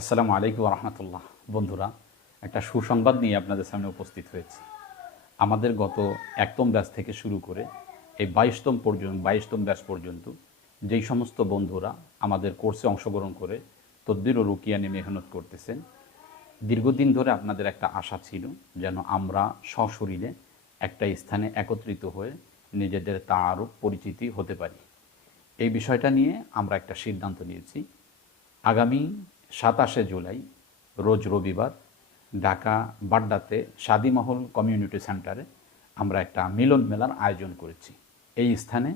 আসসালামু আলাইকুম রহমতুল্লাহ বন্ধুরা, একটা সুসংবাদ নিয়ে আপনাদের সামনে উপস্থিত হয়েছে। আমাদের গত একতম ব্যাচ থেকে শুরু করে এই বাইশতম পর্যন্ত, বাইশতম ব্যাচ পর্যন্ত যেই সমস্ত বন্ধুরা আমাদের কোর্সে অংশগ্রহণ করে তদ্বির ও রুকিয়ানি মেহনত করতেছেন, দীর্ঘদিন ধরে আপনাদের একটা আশা ছিল যেন আমরা সশরীরে একটা স্থানে একত্রিত হয়ে নিজেদের তার পরিচিতি হতে পারি। এই বিষয়টা নিয়ে আমরা একটা সিদ্ধান্ত নিয়েছি। আগামী সাতাশে জুলাই, রোজ রবিবার, ঢাকা বাড্ডাতে শাদিমহল কমিউনিটি সেন্টারে আমরা একটা মিলন মেলার আয়োজন করেছি। এই স্থানে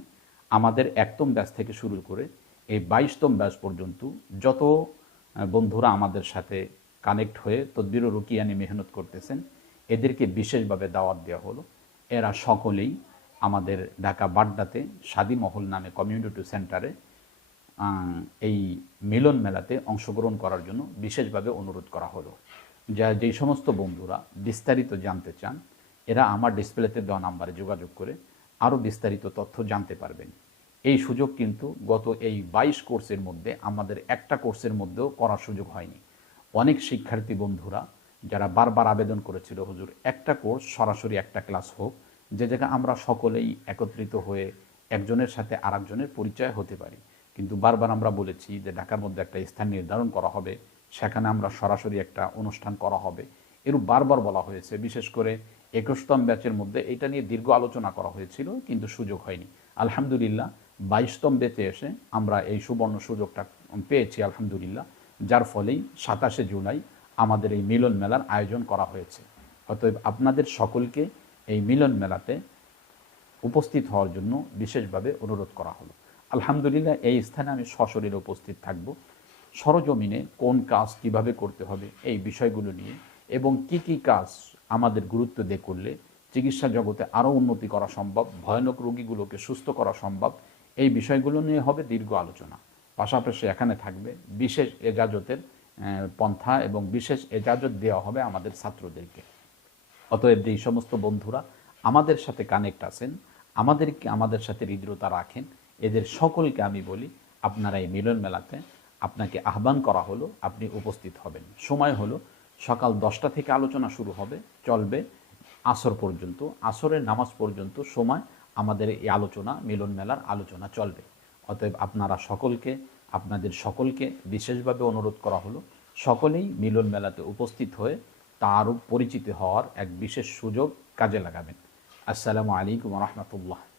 আমাদের একতম ব্যাচ থেকে শুরু করে এই বাইশতম ব্যাচ পর্যন্ত যত বন্ধুরা আমাদের সাথে কানেক্ট হয়ে তদ্বির রুকিয়ানি মেহনত করতেছেন, এদেরকে বিশেষভাবে দাওয়াত দেওয়া হলো। এরা সকলেই আমাদের ঢাকা বাড্ডাতে শাদিমহল নামে কমিউনিটি সেন্টারে এই মিলন মেলাতে অংশগ্রহণ করার জন্য বিশেষভাবে অনুরোধ করা হলো। যা যেই সমস্ত বন্ধুরা বিস্তারিত জানতে চান, এরা আমার ডিসপ্লেতে দেওয়া নাম্বারে যোগাযোগ করে আরও বিস্তারিত তথ্য জানতে পারবেন। এই সুযোগ কিন্তু গত এই বাইশ কোর্সের মধ্যে আমাদের একটা কোর্সের মধ্যেও করার সুযোগ হয়নি। অনেক শিক্ষার্থী বন্ধুরা যারা বারবার আবেদন করেছিল, হুজুর, একটা কোর্স, সরাসরি একটা ক্লাস হোক, যে জায়গায় আমরা সকলেই একত্রিত হয়ে একজনের সাথে আরেকজনের পরিচয় হতে পারি। কিন্তু বারবার আমরা বলেছি যে ঢাকার মধ্যে একটা স্থান নির্ধারণ করা হবে, সেখানে আমরা সরাসরি একটা অনুষ্ঠান করা হবে। এরূপ বারবার বলা হয়েছে, বিশেষ করে একুশতম ব্যাচের মধ্যে এটা নিয়ে দীর্ঘ আলোচনা করা হয়েছিল, কিন্তু সুযোগ হয়নি। আলহামদুলিল্লাহ, বাইশতম ব্যাচে এসে আমরা এই সুবর্ণ সুযোগটা পেয়েছি, আলহামদুলিল্লাহ, যার ফলেই সাতাশে জুলাই আমাদের এই মিলন মেলার আয়োজন করা হয়েছে। অতএব আপনাদের সকলকে এই মিলন মেলাতে উপস্থিত হওয়ার জন্য বিশেষভাবে অনুরোধ করা হলো। আলহামদুলিল্লাহ, এই স্থানে আমি সশরীরে উপস্থিত থাকব। সরজমিনে কোন কাজ কীভাবে করতে হবে এই বিষয়গুলো নিয়ে এবং কি কি কাজ আমাদের গুরুত্ব দিয়ে করলে চিকিৎসা জগতে আরও উন্নতি করা সম্ভব, ভয়ানক রোগীগুলোকে সুস্থ করা সম্ভব, এই বিষয়গুলো নিয়ে হবে দীর্ঘ আলোচনা। পাশাপাশি এখানে থাকবে বিশেষ এজাজতের পন্থা এবং বিশেষ এজাজত দেওয়া হবে আমাদের ছাত্রদেরকে। অতএব যেই সমস্ত বন্ধুরা আমাদের সাথে কানেক্ট আছেন, আমাদেরকে, আমাদের সাথে হৃদ্রতা রাখেন এদের সকলকে আমি বলি, আপনারা এই মিলন মেলাতে আপনাকে আহ্বান করা হলো, আপনি উপস্থিত হবেন। সময় হলো, সকাল দশটা থেকে আলোচনা শুরু হবে, চলবে আসর পর্যন্ত। আসরের নামাজ পর্যন্ত সময় আমাদের এই আলোচনা, মিলন মেলার আলোচনা চলবে। অতএব আপনারা সকলকে, আপনাদের সকলকে বিশেষভাবে অনুরোধ করা হলো, সকলেই মিলন মেলাতে উপস্থিত হয়ে তারও পরিচিত হওয়ার এক বিশেষ সুযোগ কাজে লাগাবেন। আসসালামু আলাইকুম রহমতুল্লাহ।